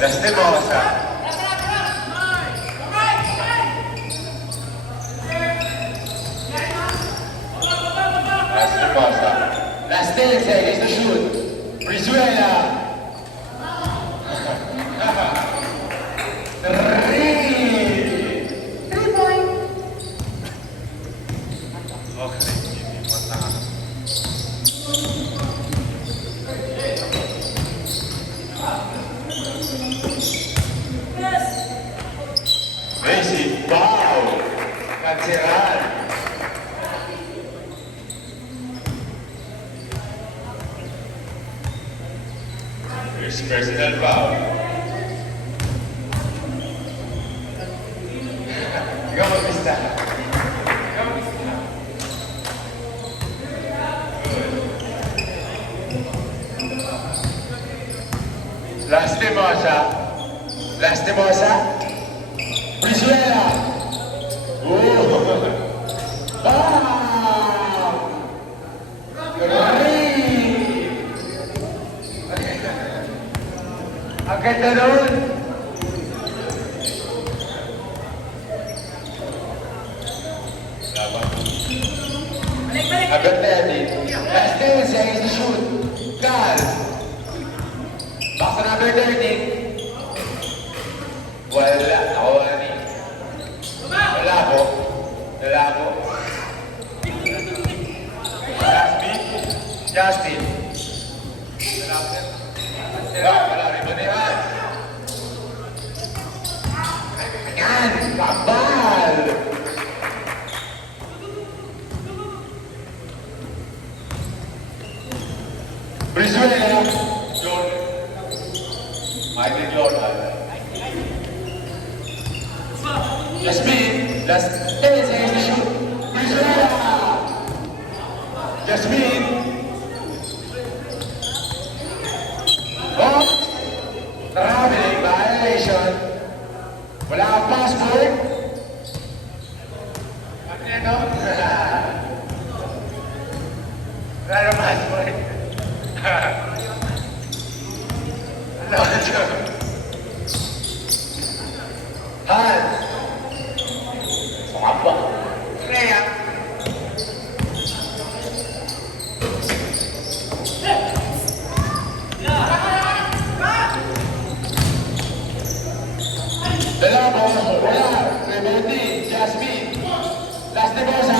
Lastimosa. Lastimosa. Last 10 seconds to shoot. Brizuela. 3 point. Okay. Messi, wow! Cancelar! First personal foul. Ikaw mag-pista. Ikaw mag-pista. Lastimosa. Lastimosa. Brizuela! Bam! Ang ganda nun! Agad na yan eh. Last 10 seconds to shoot. Gal! Back to number 13. Wala. Awani. Wala po. Wala po. Justin. Wala rin ba niya? Yan! Kabal! Brizuela. Jordan. Michael Jordan. Jasmine, last 10 seconds to shoot. Brizuela! Jasmine! Oh! Traveling violation. Wala kang passport. Ano yan, no? Wala kang passport. Ano ito? Han! Apa? Kaya. Dalabo, wala. Rebendi, Jasmine. Lastimosa.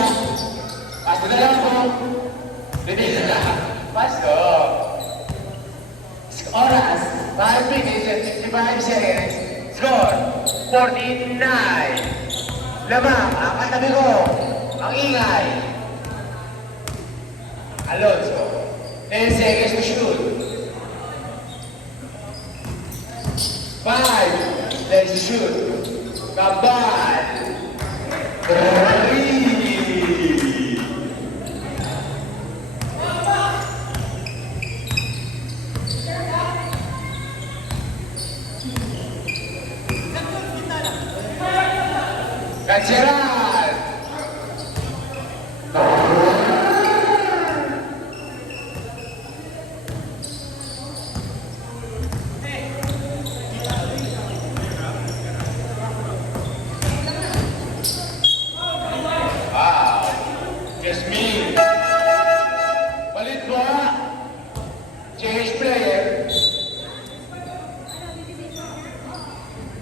Hasta Dalabo. Rebendi na. Pasko. Oras. 5 minutes and 55 seconds. Score. 49. Lamang, ang katabi ko, ang ingay. Alonso, 10 seconds to shoot. 5 seconds to shoot. Kabal. 3. Cancelar! Wow! Jasmine! Palit mo ha! Change player!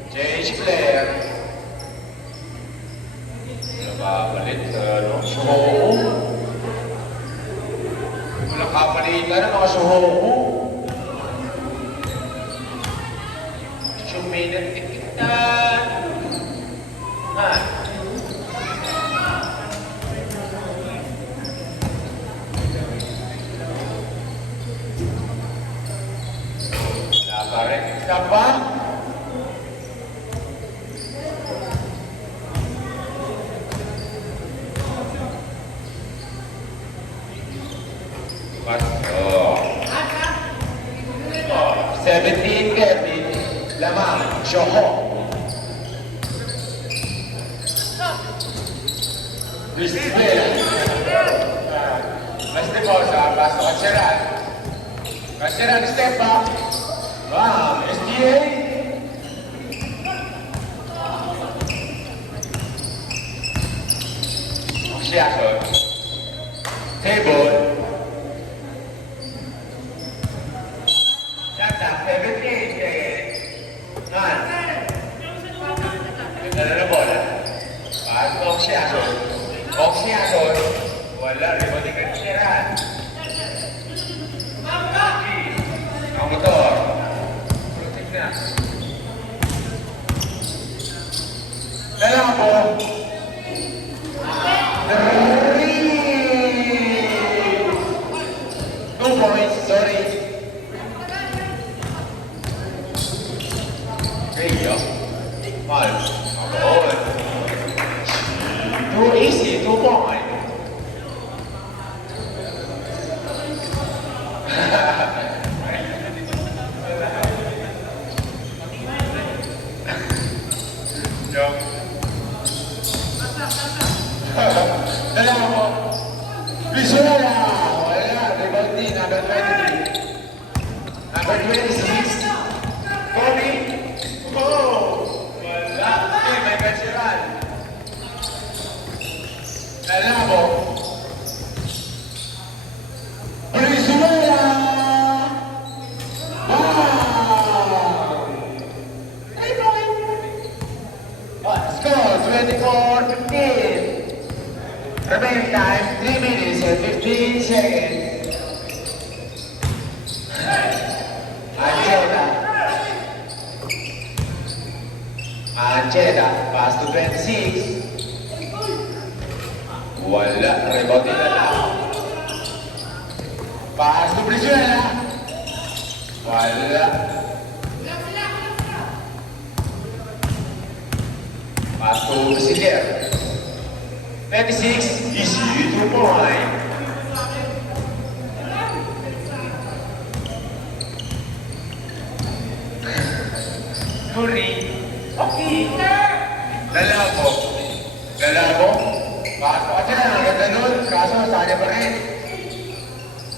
Change player! Napapalit sa suho. Walang kapalitan ng mga suho. Suminat kita. Ha? Naparekta pa? Oh. 17 Kevin, lamang, Shoho. Brizuela. Lastimosa, paso Cancelar. Cancelar, step back. Bam, SGA. Seattle. Table. Shot up, 17 seconds. None. Ganda na bola. Pass of Seattle. Of Seattle. Wala, rebounding ka tiniran. Ang motor. Protect na. Dalawa po. 2 points, sorry. Great, oh. 5. Oh. Too easy, 2 points. Joke. Dalawa po. Visuela! Wala. Rebounding. Number 23. Number 26. Kobe. Oh! Wala. Okay, may kasiran. Dalawa po. Visuela! Wow! 3 points. Score 24-15. Remaining time 3 minutes and 15 seconds. Ancheta, pass to 26. Wala, rebounding na lang. Pass to Brizuela. Wala. Pass to Brasileiro. 26, easy, 2 points. Curry, okay. Lalabo. Kaso, kasi ang ganda nun. Kaso, sanya pa rin.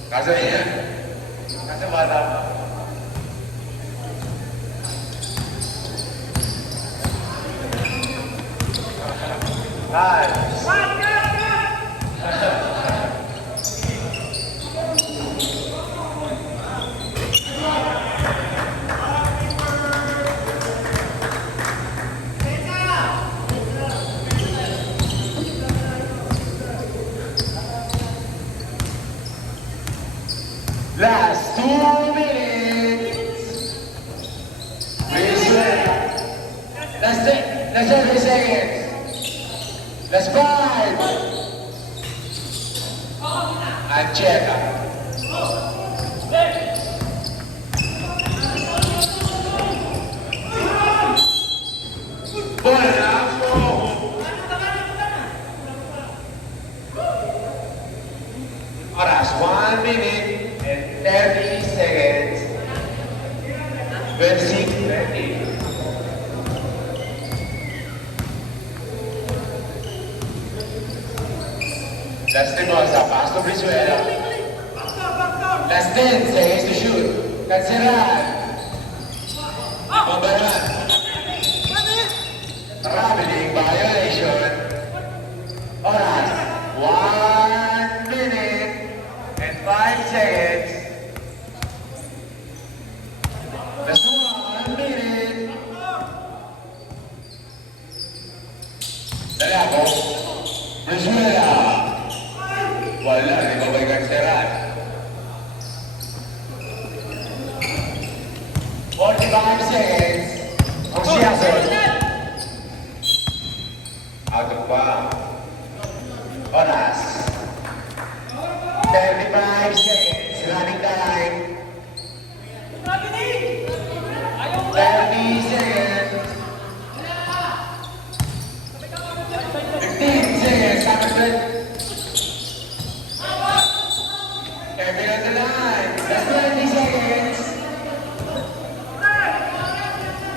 Kaso yan. Kaso bata pa. Nice. Last 2 minutes. Last 30 seconds. Last 5. Ancheta. Bola. Oras 1 minute and 30 seconds. 26-30. Last 3 balls up. Pass to Brizuela. Last 10 seconds to shoot. Cancelan. Pambaran. Traveling violation. Oras 1 minute and 5 seconds. Last 1 minute. Lalabo. Brizuela. Wala, di ba may kanseran? 45 seconds. Ang Seattle. Out of bounds. Oras. 35 seconds. Running time. 30 seconds. 15 seconds. Number 20. Kevin on the line. That's 20 seconds.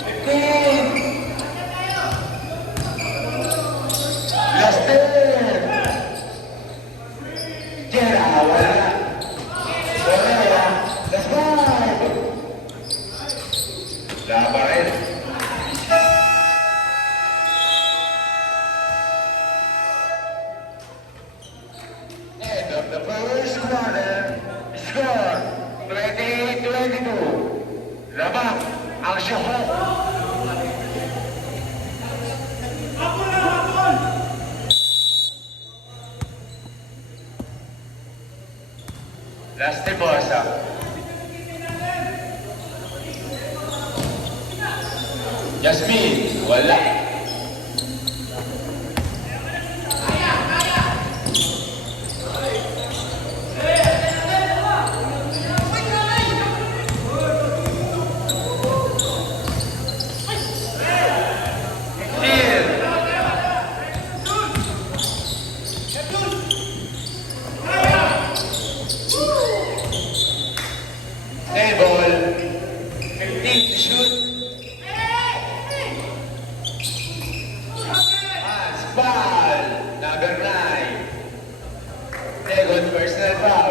15. Last 10. Jera, wala. Wala. Last 5. Laban. ng Shohoku. Lastibosa. Jasmine, wala. Table, 15 to shoot. Hans, foul, number 9. Second personal foul.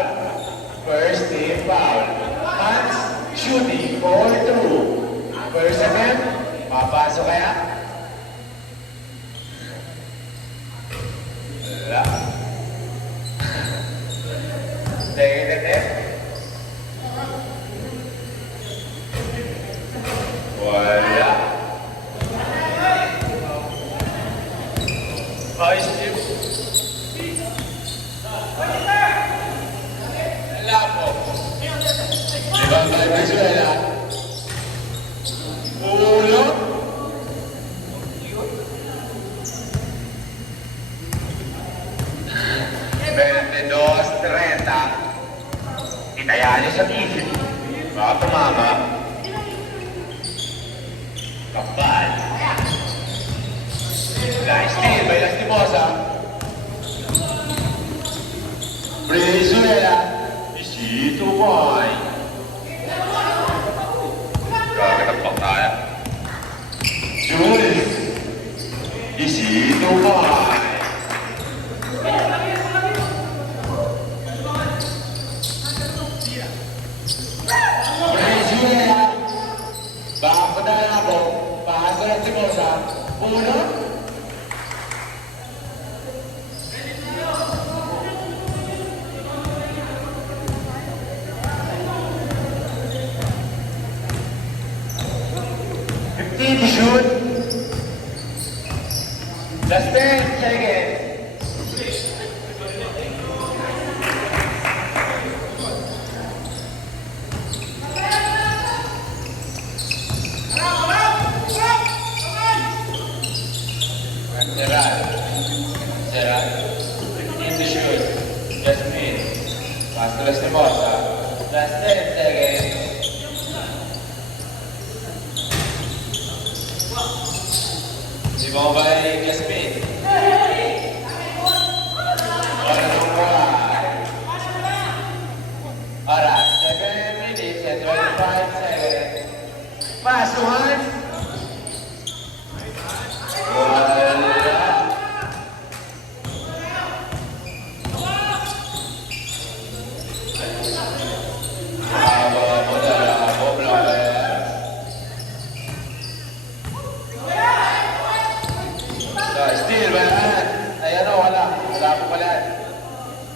First team foul. Hans, shooting, 4-2. First attempt, papasok kaya? Wala. Second attempt. Wala. Ayos, Steve. Wala po. Ibang Venezuela. Ulo. Venedos, 30. Itayaan niyo sa isip. Baka tumama. Kapal. Nice steal by Lastimosa. Venezuela. Easy to point. Kakatakpak tayo. Jules. Easy to point. Venezuela. Baka padala ako. Paano Lastimosa? Uno. To shoot. Last 10 seconds. Gerard. 15 to shoot. Jasmine. Pass to Lastimosa. Last 10 seconds. Bomba by Jasmine. Alright, 7 minutes and 25 seconds. Pass to Hans. Still, wala. Ayan o, wala. Wala po pala.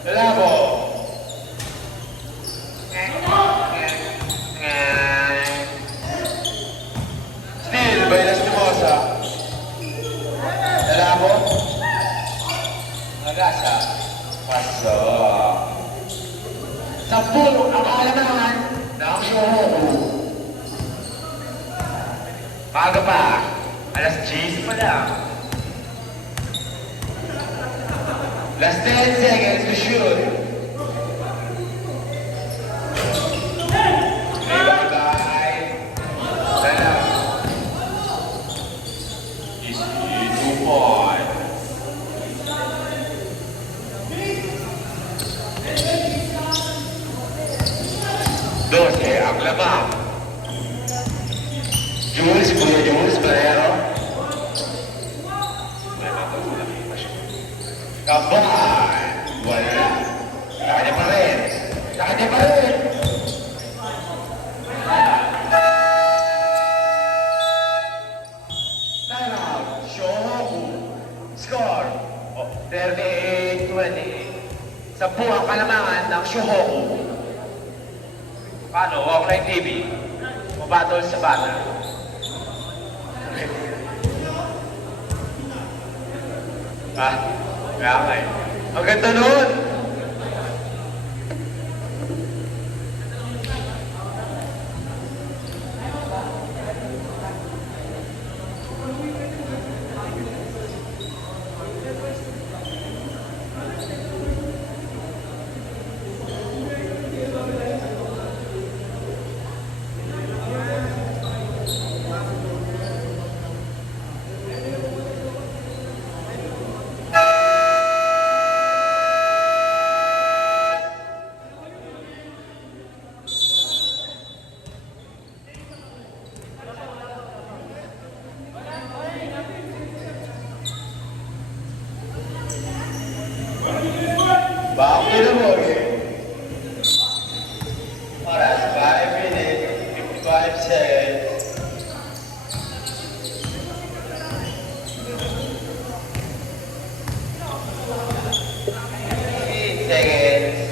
Wala po. Still, by Lastimosa. Wala po. Wala siya. Paso. 10 ang kaalaman ng Shohoku. Paga pa. Alas 10 pa lang. Last 10 seconds to shoot. Bye-bye. Sana. Easy 2 point. Dose ang lamang. Jules, Kuya Jules, Barrero. Kabay! Wala. Kanya pa rin. Kanya pa rin. Time out. Shohoku. Score. 38-28. 10 ang kalamangan ng Shohoku. Paano? Walkline TV. Mabatol sa bata. Ah, kaya nga eh. Ang ganda nun! Back to the ball game. Oras, 5 minutes, 55 seconds. 8 seconds.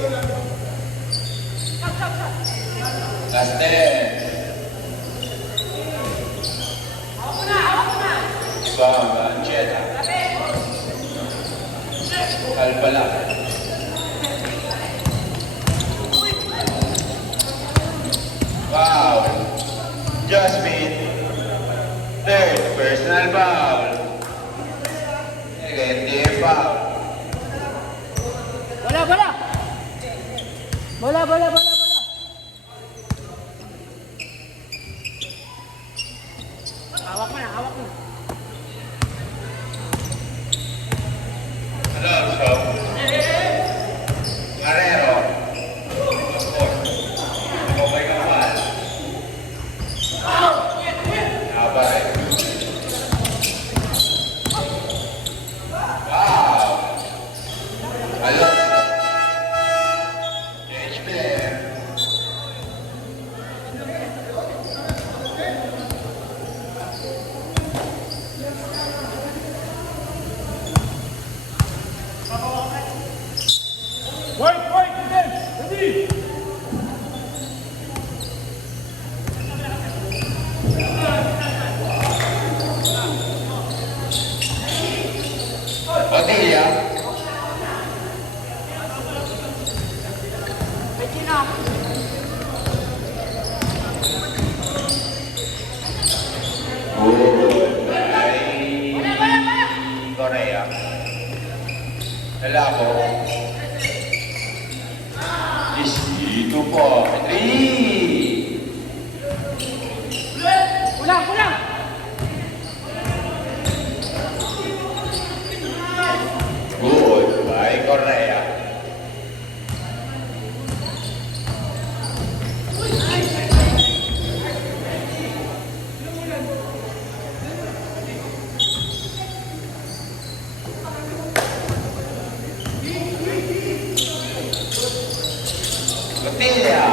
Last 10. Ibang, Ancheta. Kalpala. Foul. Jasmine. Third, personal foul. Second, team foul. Bola, bola! Bola, bola, bola, bola! Hawak mo na, hawak mo. Alonso. Marrero. Okay ka naman. Abay. Wow. Alonso. Change player. Wait, defense! Ready! Padilla. Good. Ay. Korea. Lalako. Ito po. 3. Ulang, ulang! Good. By Korea. Padilla.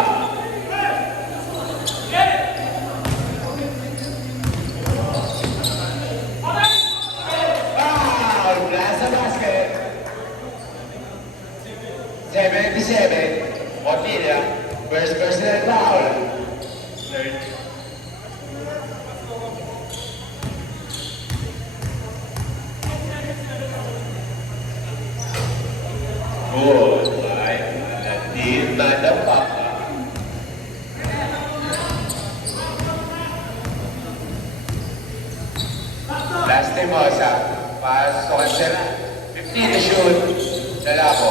Foul. Plaza basket. 77. Padilla. First personal foul. Third. Good. By Nadine Nadapaka. Last Timosa. Pasok ang sira. 15 to shoot. Lalako.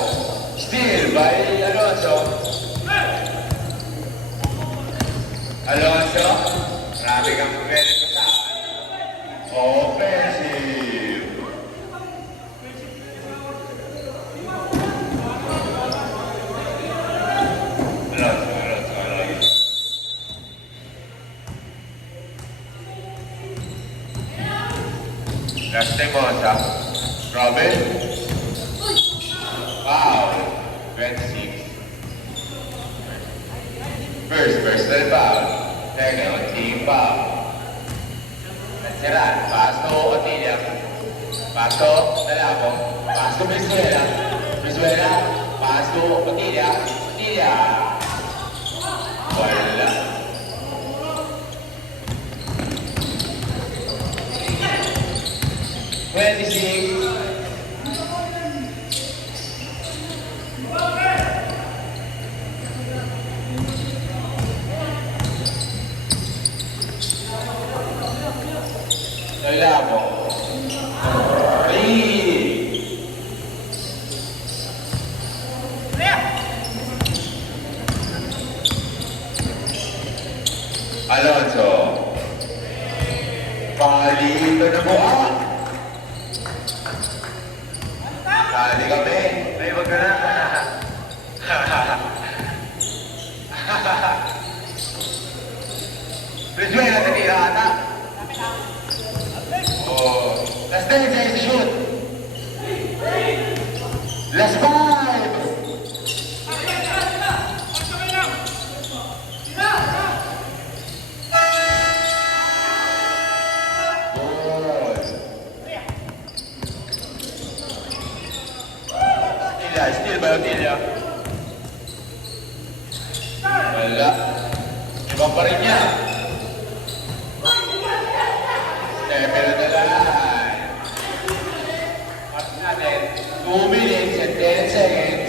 Steal by Alonso. Alonso. Marami kang pwede sa offensive. Alonso. Last Timosa. Robin. Foul. 26. First personal foul. Second, team foul. Nansiran. Pass to Otilla. Pass to Lalako. Pass to Brizuela. Brizuela. Pass to Otilla. Otilla. Wala. Alonso. Palito na buha. Kali kami. Ay, wag ka na. Brizuela, natira ata. Oh. Last 10 seconds to shoot. Last 5. Still ba yung Tilya? Wala. Iba pa rin niya. Level na lang. At natin, 2 minutes and 10 seconds.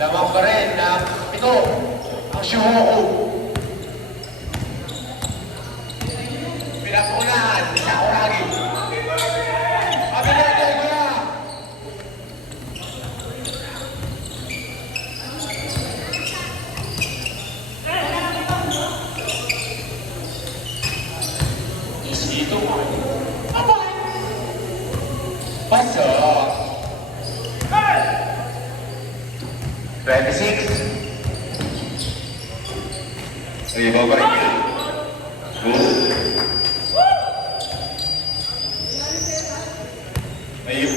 Lamang pa rin na ito, ang Shuhoku. Pinapunahan, isa ko lagi. Abi natin, kuya! Dito mo. Pasok. 26. Ay, baba niya. Go. Ayun.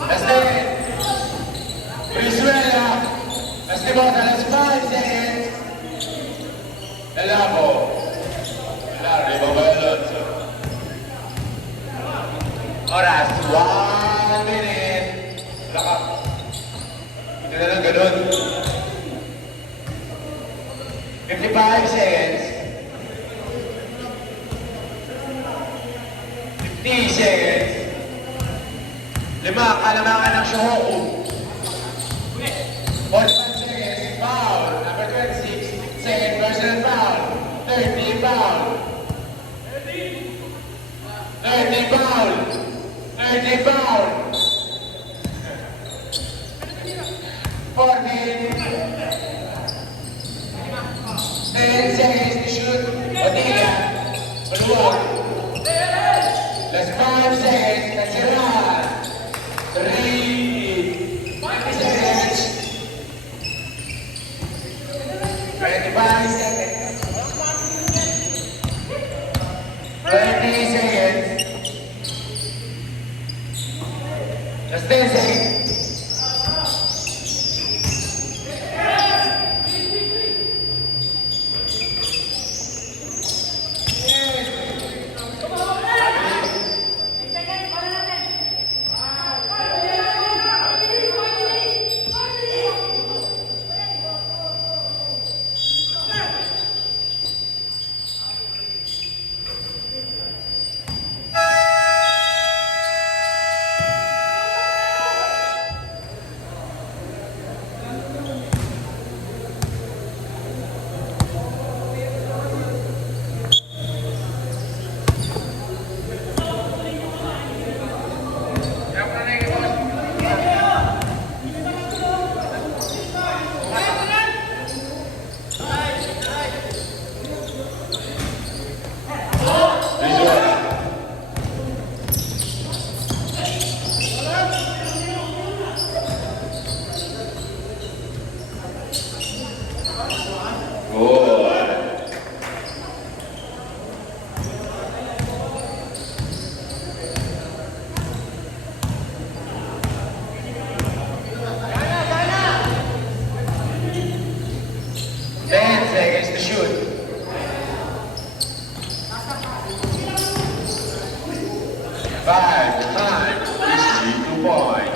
Last 10. Brizuela. Last bota. Last 5 seconds. Elabo. Larry Alonso. Oras. 1 minute. Lakap. Ito na lang ganun. 55 seconds. 50 seconds. 5 kalamangan ng Shuhoku. 45 seconds, foul. Number 26, second personal foul. 30 foul. 30 foul. 30 foul. 14. 10 seconds to shoot. Padilla. Maluwag. Last 5 seconds. Nasira. 3, 20 seconds. 25 seconds. 30 seconds. Just 10 seconds. Five, the time is 3 to 5.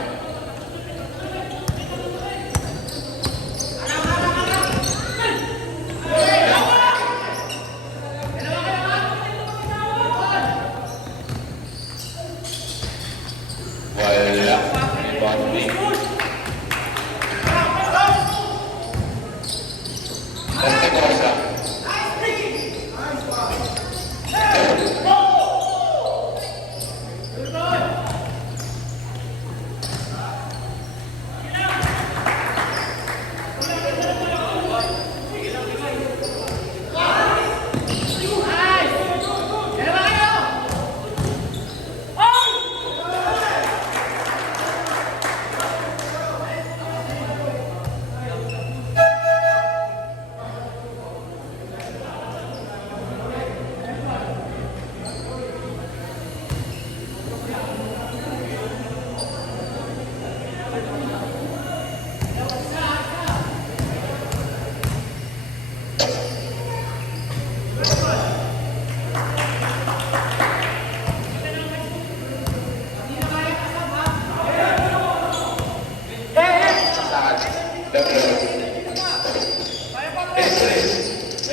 Wala. Rebounding. Basta Corsa.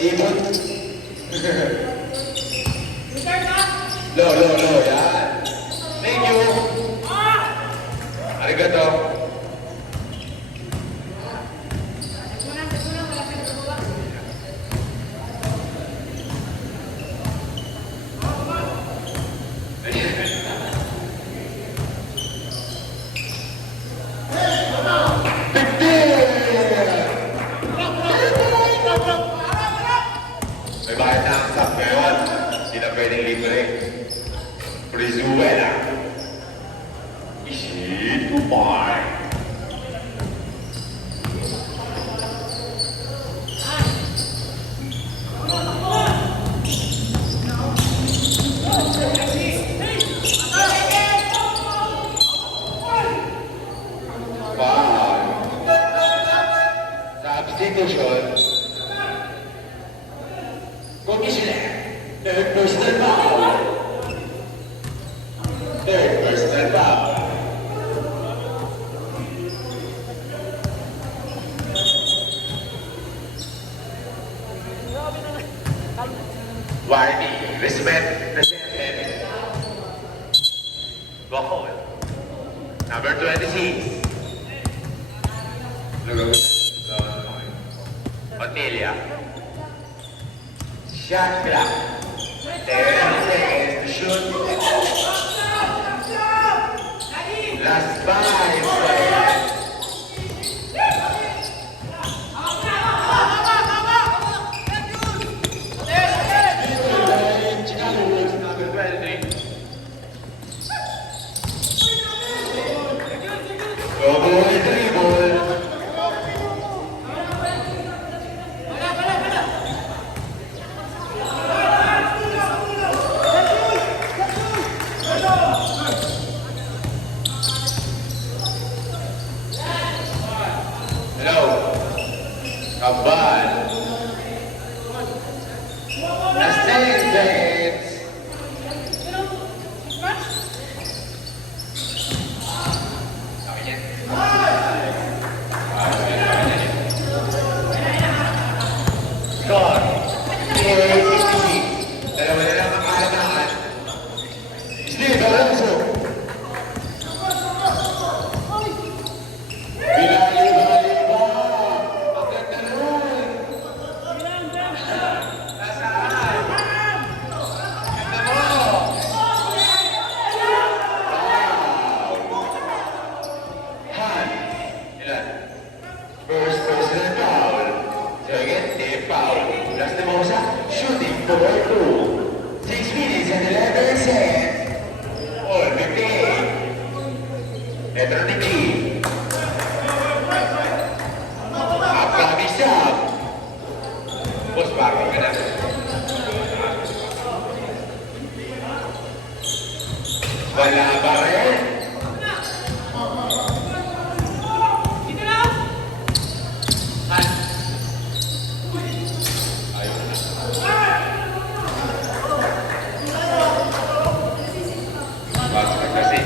Libot. Low, low, low. Yan. Thank you. Arigato. May bayad na ang sub ngayon. Hindi na pwedeng libre. Brizuela. Ito pa. Substitution. Commissioner. Third personal foul. Third personal foul. Warning. Respect. Presented. Go Number 26. Otelia. Shot clock. 10 seconds to shoot. Last 5 seconds. Chicago Bulls, number 23. Double dribble. Hello. Kabal. Last 10 seconds. Score. 8-56. Dalawa na lang ang kahalaman. Steve Alonso. Bali ba? Ang ganda nun. Nasaan? Ganda mo. Wow. Han. Ilan? First personal foul. Second team foul. Last na mo sa shooting for 2. 6 minutes and 11 seconds. All 15. Petro Niki. Apabisap. Bos bago ka na. Wala ba rin? Han. Ayaw na. Bago na kasi.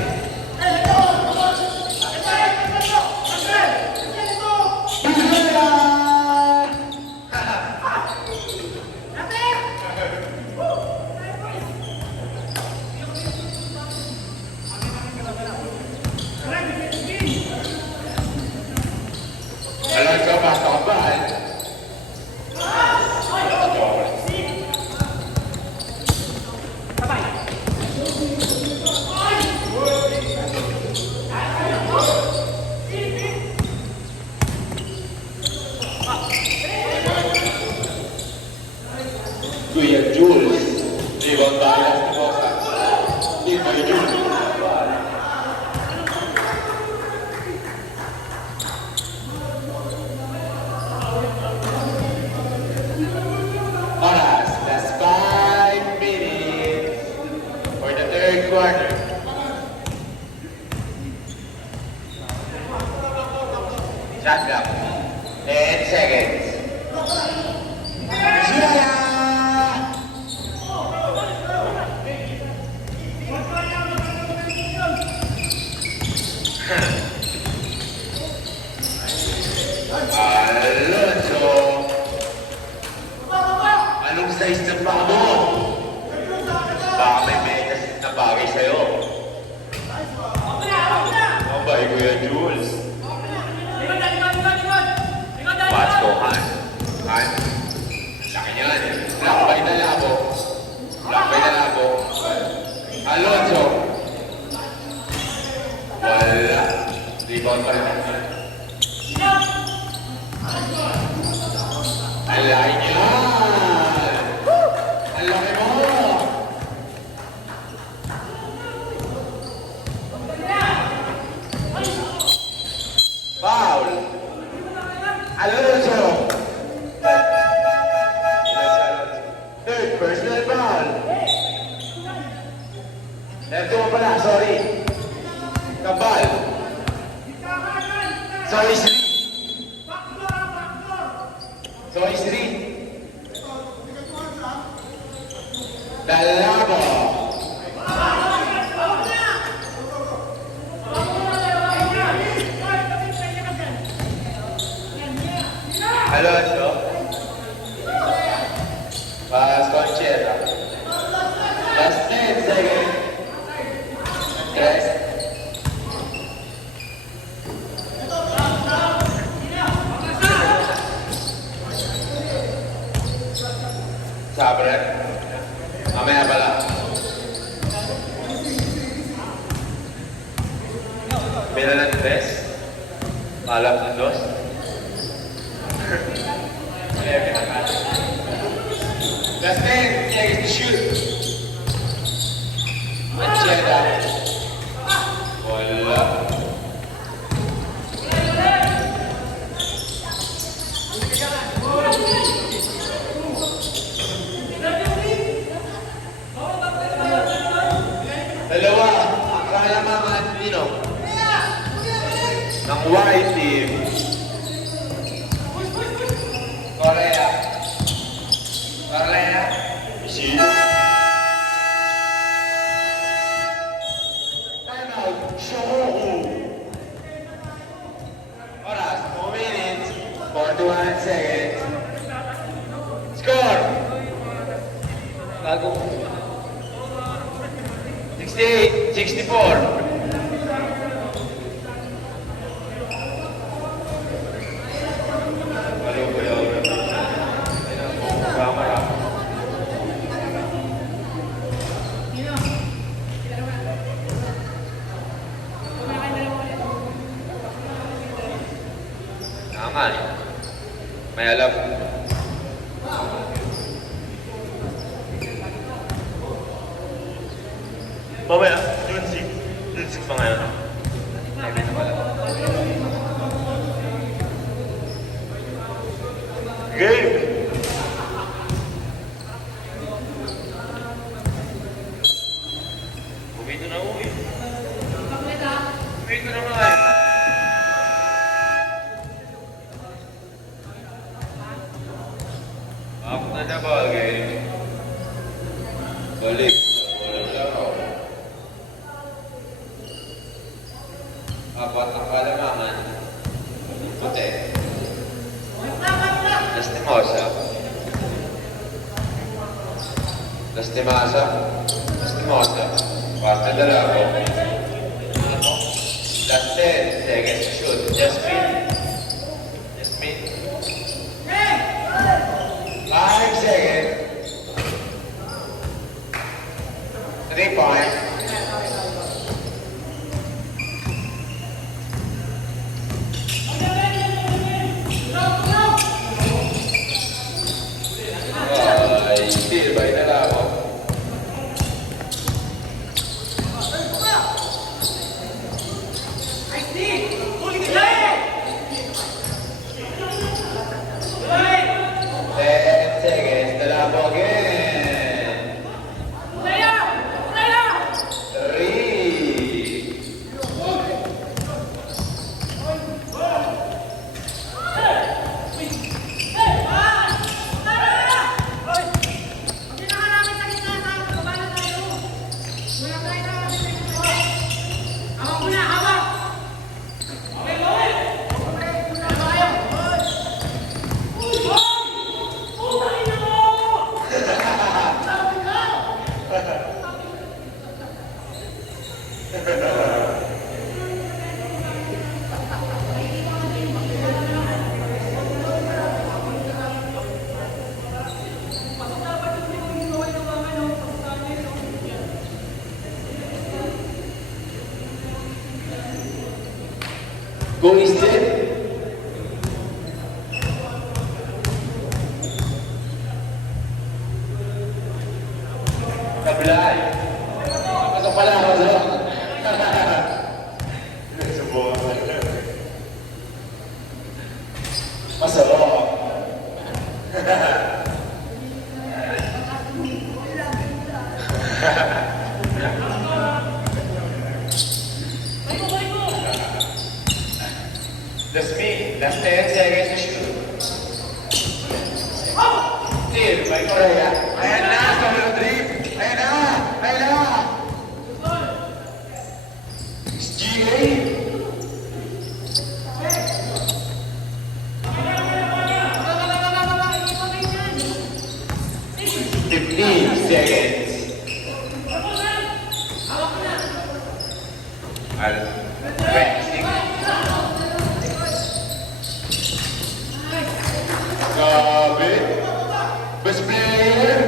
size ng paa mo. Baka may metas na bagay sa'yo. Mabay, Kuya Jules. Let's go, Han. Han. Laki niyan. Lakbay na labo. Lakbay na labo. Alonso. Wala. Rebound pa rin. Ang laki niyan. Ang laki mo. Foul. Alonso. Third personal foul. Left mo pala, sorry. Kabal. Sorry, Sri. Sorry, Sri. Dalabo. Alonso. Pass Conchera. Last 10 seconds. Yes. Sabre. Mamaya pala. Pila ng 3. Malap ng 2. Last 10 seconds to shoot. Mancheda. Wala. Dalawa. Ang kalamangan nino. Ng white team. Korea. Korea. Shoot. Timeout. Shohoku. Oras, 2 minutes, 41 seconds. Score! Bago. 68, 64. Hello, Kuya. Camera. Tama eh. May alam. Mamaya, June 6. June 6 pa ngayon. Sabi na pala. Game! Bumito na uwi. Bumito na nga eh. Ako na na bagay. Balik. Walang laro. Apat ang kalamangan. Puti. Lastimosa. Lastimasa. Lastimosa. Pasta Dalabo. Last 10 seconds to shoot. Jasmine. Jasmine. 5 seconds. 3 points. Steal by Dalabo. Dalabo again. 3. Sablay. Pasok pala, pasok. Subukan mo. Pasok. Jasmine, last 10 seconds to shoot. Deal, by Korea. Korea. Ayan na, solo drip. Ayan na, ayan na. SGA. Seconds. Al 26. Grabe. Best player.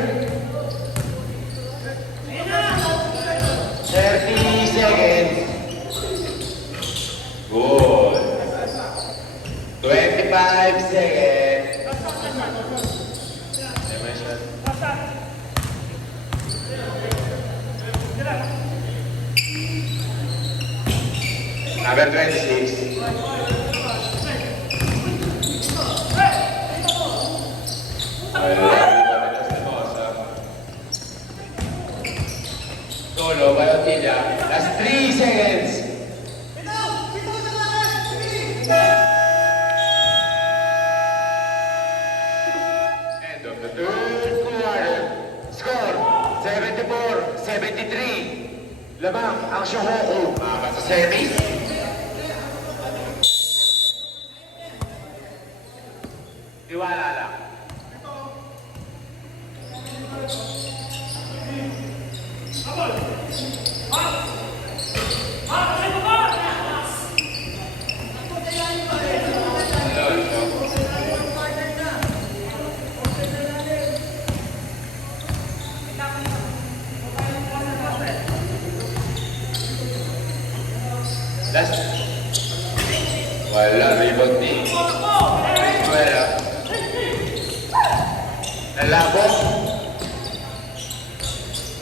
30 seconds. Good. 25 seconds. Dimension. Number 26. Solo, Bayotilla. Last 3 seconds. End of the third quarter. Score, 74-73. Lamang ang Shohoku. Mababa sa service. Tiwala lang. Last. Wala, rebound ni. Wala. Nalabot.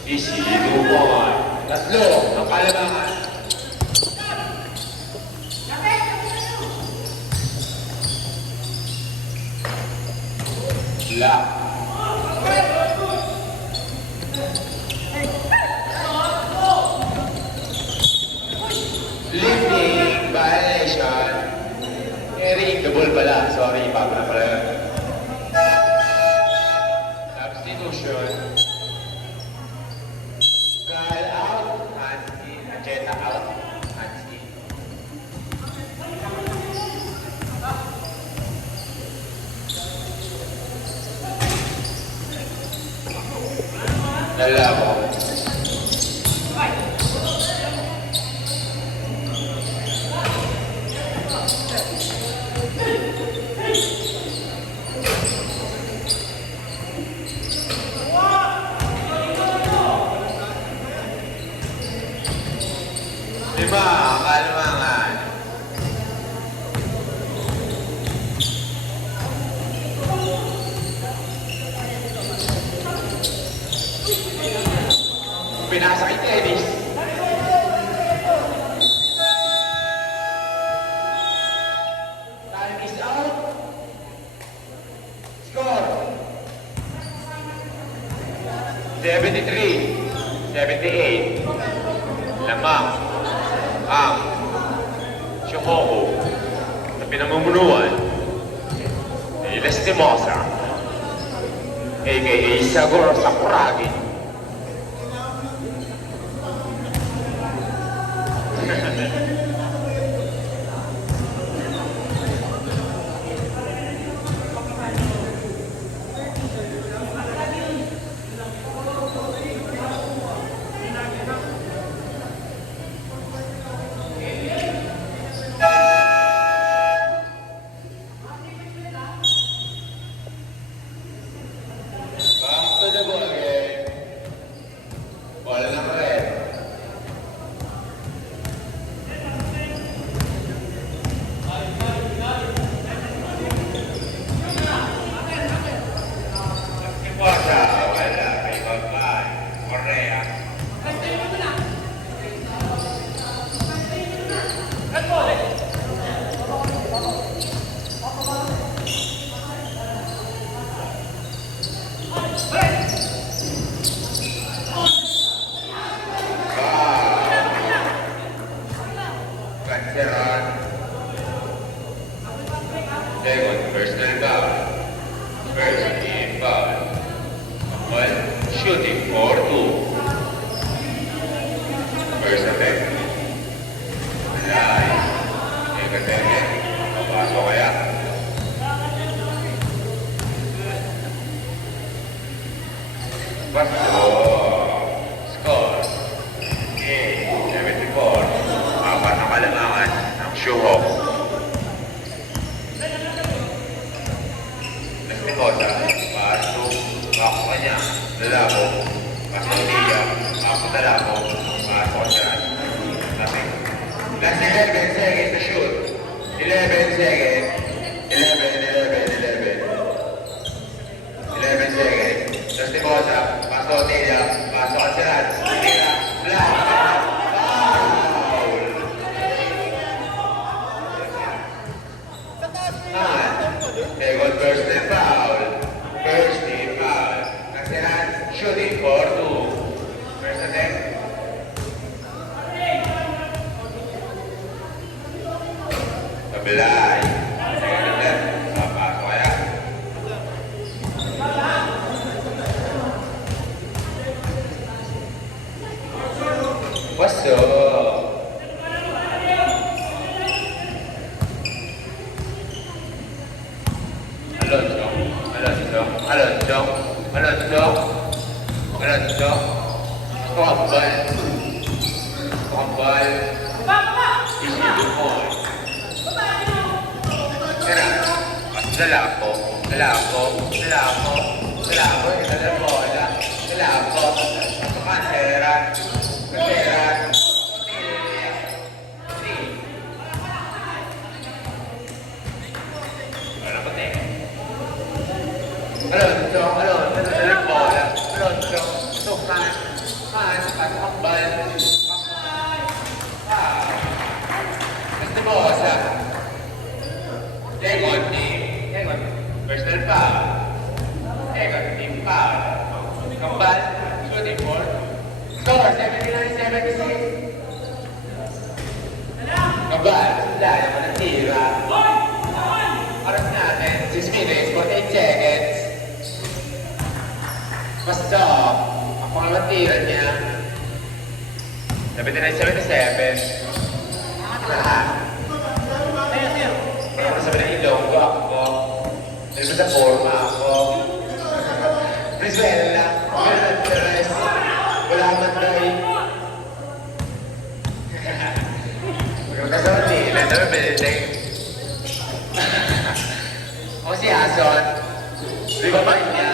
Easy, 2 point. Tatlo, ang kalamangan. Lock. Lifting, violation. Carrying the ball pala. Sorry, bago na pala yun. Substitution. Gal out, hands in. Acheta out, hands in. Nalabo. Diba, ang kalamangan. Pinasa kay Dennis. Time is out. Score. 73-78. Lamang ang Shohoku na pinamumunuan ni Lastimosa, a.k.a. Sagor Sakuragi. Back to the ball game. Shooting for 2. First attempt. Nice. Second attempt. Papasok kaya. Score. 74. Apat na kalamangan ng Shuhok. Nagtikosa. Pasok. Ako kanya. Lalako. Pasok niya. Ako lalako. Pasok siya. Nothing. Last 11 seconds to shoot. 11 seconds. 11 seconds. Just the ball up. Pasok niya. Pasok ang sirat. Tira. Black. Foul. Second personal foul. First team foul. Ang sirat. Shooting for 2. First attempt. Kabilay. Second attempt. Pasok kaya. What's up? Alonso. Kambal. Isi Dumon. Kaya, lalako. Kaseran. Wala pa tayo. Alonso. Tukan. Kambal. Gusto mo, sa Second team. Personal foul. Second team foul. Kambal. Shooting for. Score, 79-76. Kambal. Dahil mo ng tira. Oras natin, 6 minutes, 48 seconds. Basta, ang pangalawang tira niya. 79-77. Ako sabi ng ilonggo ako. Dahil sa forma ako. Brisbella. Perez. Wala man tayo. Magkasama nila. Dami building. O si Ason. Di ba ba niya?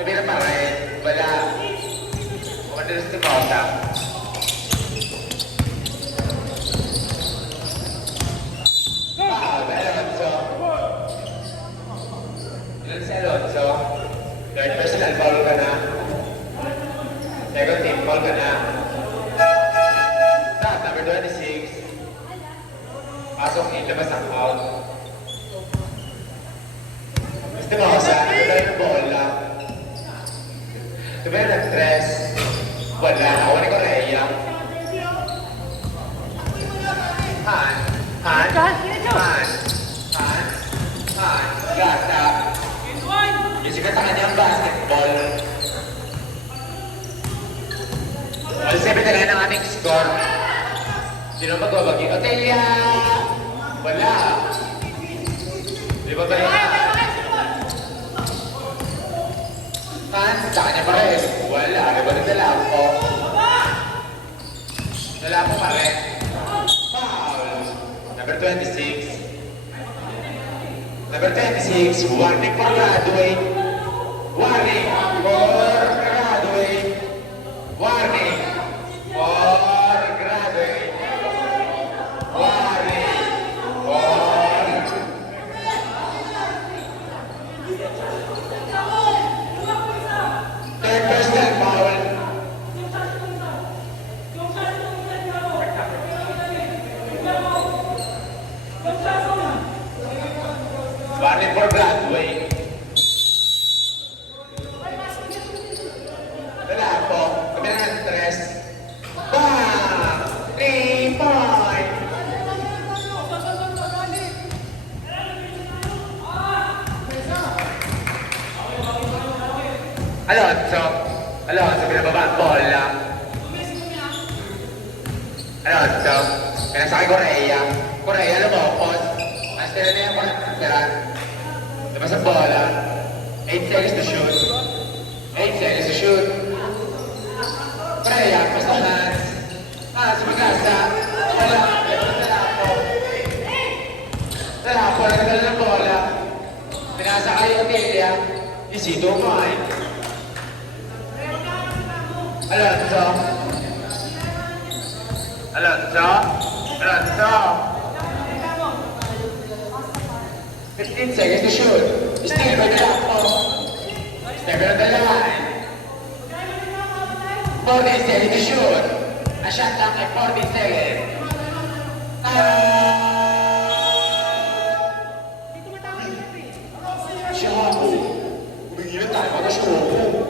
Sabi na pa rin. Wala. Kumadalas si Mota. Alonso. Third personal foul ka na. Second team foul ka na. Stop, number 26. Pasok in, labas ang out. Gusto mo, sa ito ng bola. Tumira ng tres. Wala, wala ko Rhea. Han. Gata. Yung sikat sa kanyang basketball. All 7 na rin ang ating score. Sino magbabagi? Otelia! Wala. Di ba ba yan? Sa kanya pa rin. Wala. Di ba nagdala ako? Dala ko pa rin. Foul. Number 26. Number 26, warning for graduate. Warning for graduate. Warning for graduate. Warning for... Third personal foul. Warning for graduate. Wala po. Kami na ng tres. Bang! 3 point! Alonso. Alonso, pinababa ang bola. Alonso, pinasakay Correa. Correa, lumokos. Astera na yung Astera. Labas ang bola. 8 seconds to shoot. 8 seconds to shoot. Correa, basta Hans. Hans, magkasa. Wala. Dalapo, nagdala ng bola. Pinasakay yung Otelia. Isito mo ay. Alonso. Alonso. Alonso. 15 seconds to shoot. Still by Dalapo. Step on the line. 40 seconds to shoot. A shot clock at 40 seconds. Siyaku. Bigyan tayo mga Siyaku.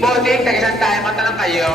Boting, tagisan tayo. Matanong kayo.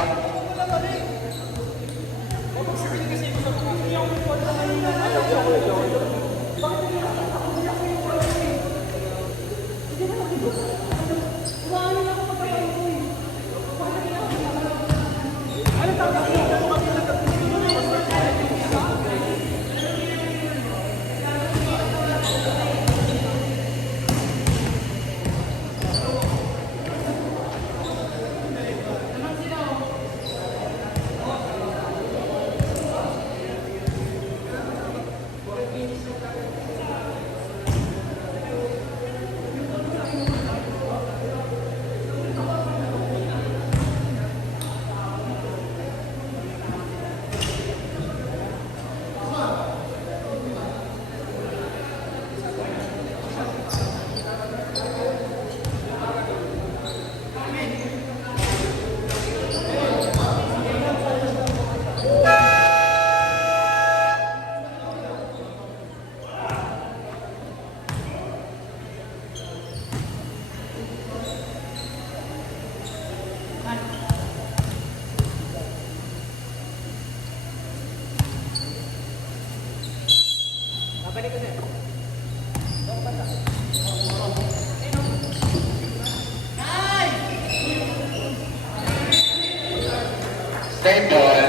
Same ball.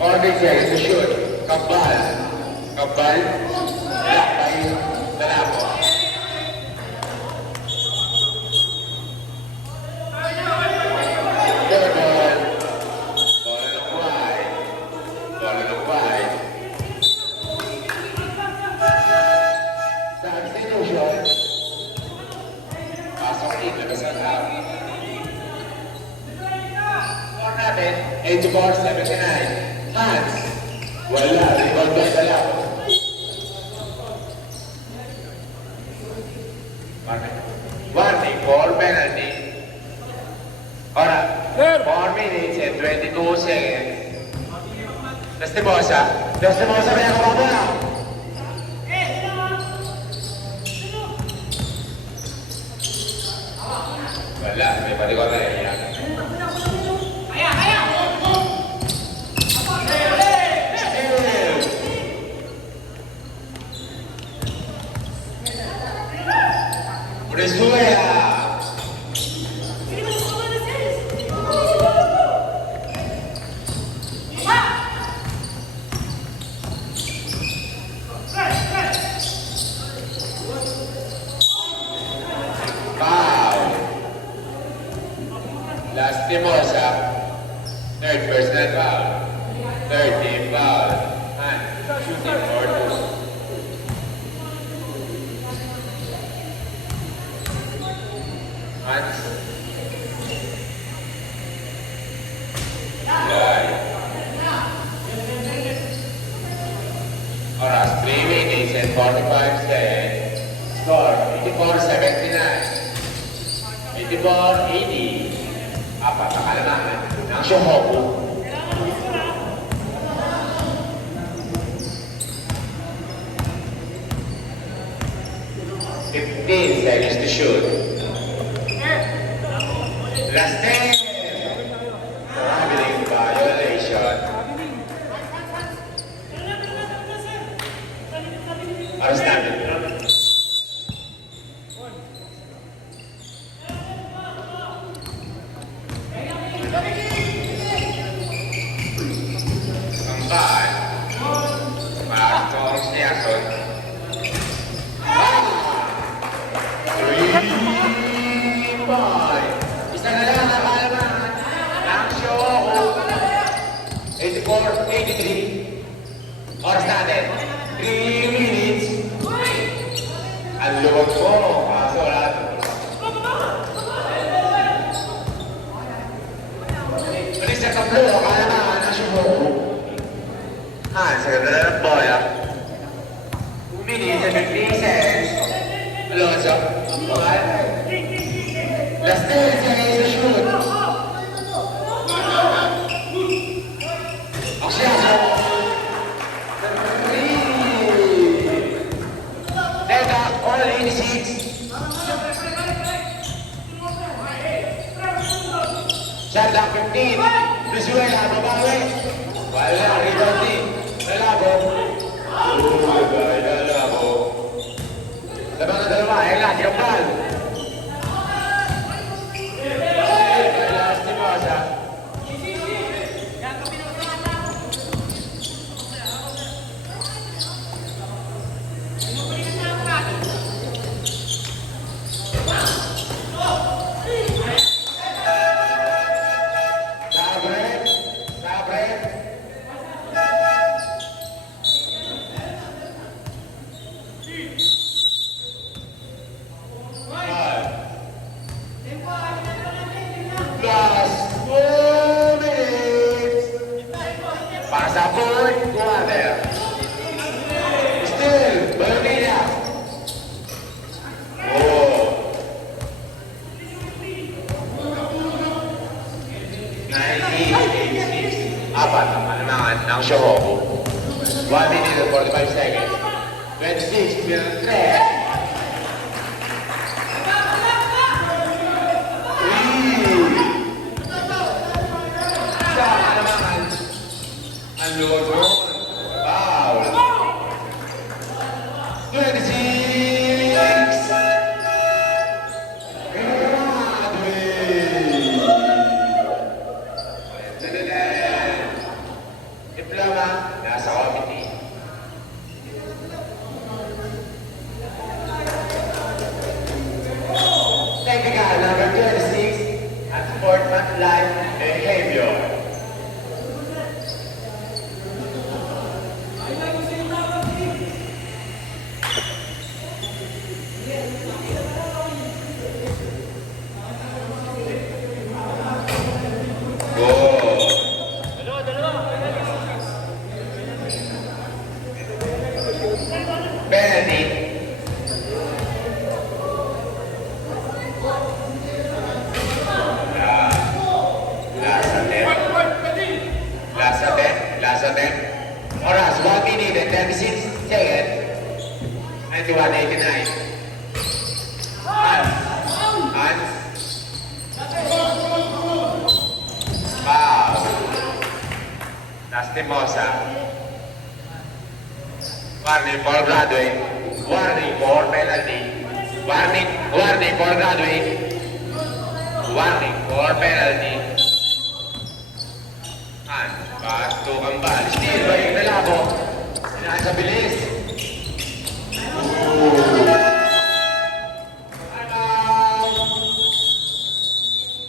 40 seconds to shoot. Kambal. Kambal. Lakay. Dalapo. Third ball. Ball ng wide. Ball ng wide. Substitution. Pasok in. Labas ang out. 84-79. Hans. Wala. Rebound by Dalapo. Warning for penalty. Alright. 4 minutes and 22 seconds. Lastimosa. Lastimosa, pinagawa mo na. Wala. May palikot na yan. Brizuela. Foul. Lastimosa. Third personal foul. Third team foul. And shooting for two. Hans. Oras, 3 minutes and 45 seconds. Score, 84-79. 84-80. Apat na kalamahan ng Shohoku. 15 seconds to shoot. Last 10. Traveling violation. Arrestado. Kembali. Marcos Nelson. Isa na lang ang kalaman ng show. 84, 83. Oras natin. 3 minutes. Ang luwag mo. Kaso wala. Alis sa tablo. Kalaman ng show. Sa ganda na ng bola. 2 minutes and 15 seconds. Alonso. Last 10 seconds to shoot. Oxiaso. Delta, all 86. Shot clock 15. Venezuela, babawi. Wala, rebound din. Lalabo. Lalabo. Labang na dalawa, Ella, Gambal. Last ni Masa. Sabre. Last 4 minutes. Pasa por Guader. Still, Bolivia. Oh. 1986. Apat ang alamangan ng Shohoku. 1 minute and 45 seconds. 26, minute 3. Lord, foul. 26. Diploma, nasa committee. Technical number 26 at sportsmanlike behavior. Penalty. Last attempt. Oras, 1 minute and 36 seconds. 91.89. Hans. Foul. Lastimosa. Warning for graduate. Warning for penalty. Warning for graduate. Warning for penalty. Pass to Kambal. Steal ba yung nalabo? Nasa bilis.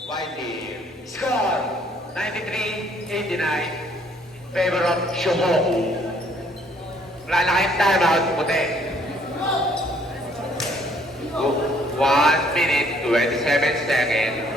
White team. Score 93-89 in favor of Shohoku. Wala na kayong timeout, puti. 1 minute, 27 seconds.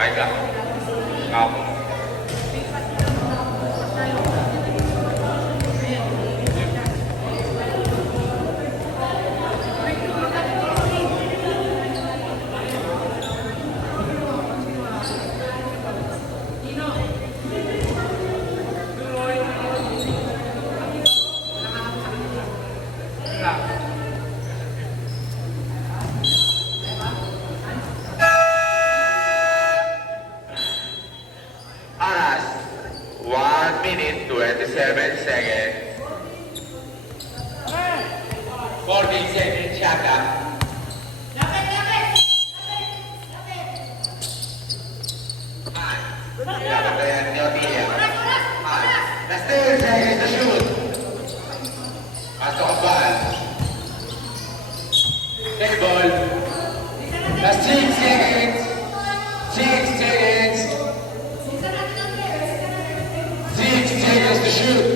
Baiklah. Kamu. 7 seconds. 14 seconds, Shaka. Dapat na yan, Neotilia. Last 10 seconds to shoot. Pasok ang ball. Take ball. Last 6 seconds. 6 seconds. 6 seconds to shoot.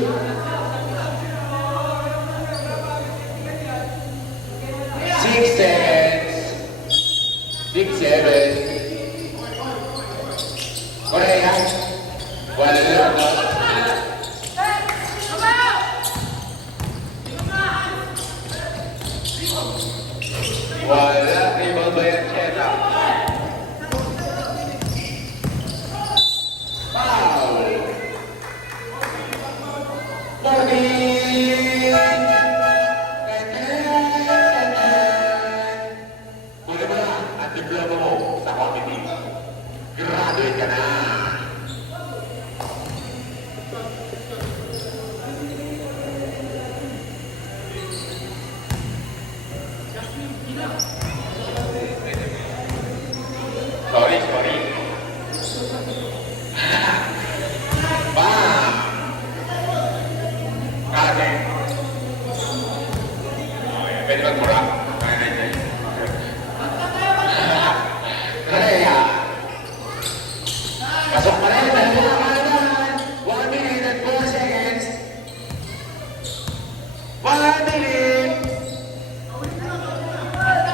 6 seconds. 6, 7. Korea. Wala lang, no? Wala. Rebound ba yan, Cheta? Foul. 14. Kunin mo na at diploma mo sa committee. Graduate ka na. Sorry. Bam! Kage. Okay, pwede magmura. Kaya na yun. Kaya. Pasok pa rin. 1 minute and 4 seconds. 1 minute.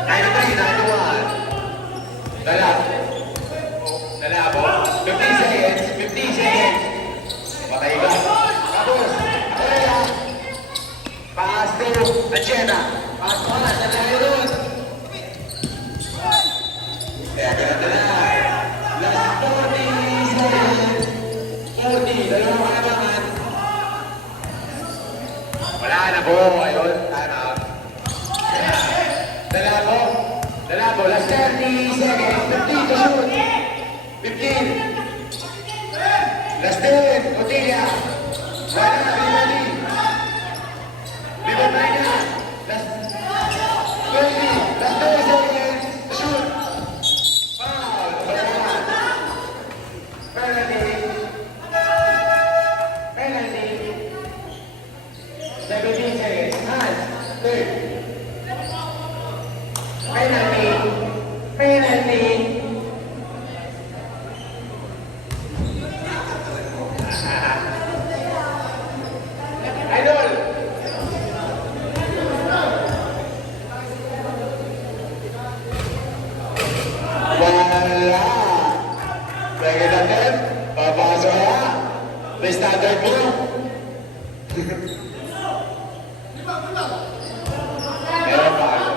93, 91. Dalabo. 15 seconds. 15 seconds. Patay ka. Tapos. Kaya. Pass to Agenda. Pass pa. Dalayo doon. Kaya ganun na. Last 40 seconds. 40. Dalawa ka naman. Wala na po. Ayun. Time out. Dalabo. Last 30 seconds. 15 to shoot. 15. Last 10. Otilia. Wala na. Ready. Rebound na yan. Last 20. Last 30 seconds. To shoot. Foul. Wala na. Penalty. 17 seconds. Hands. Third. Penalty. Idol. Wala. Second attempt. Papasok na. May standard mo. Meron pa ako.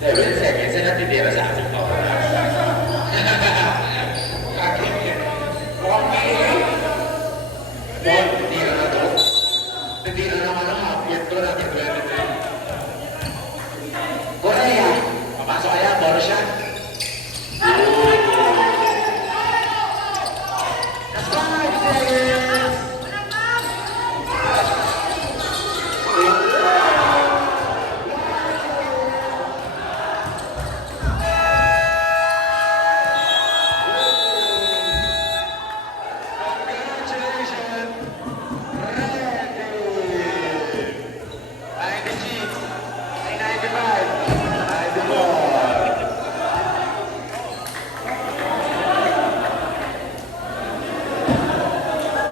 7 seconds na natitira sa ating pawala.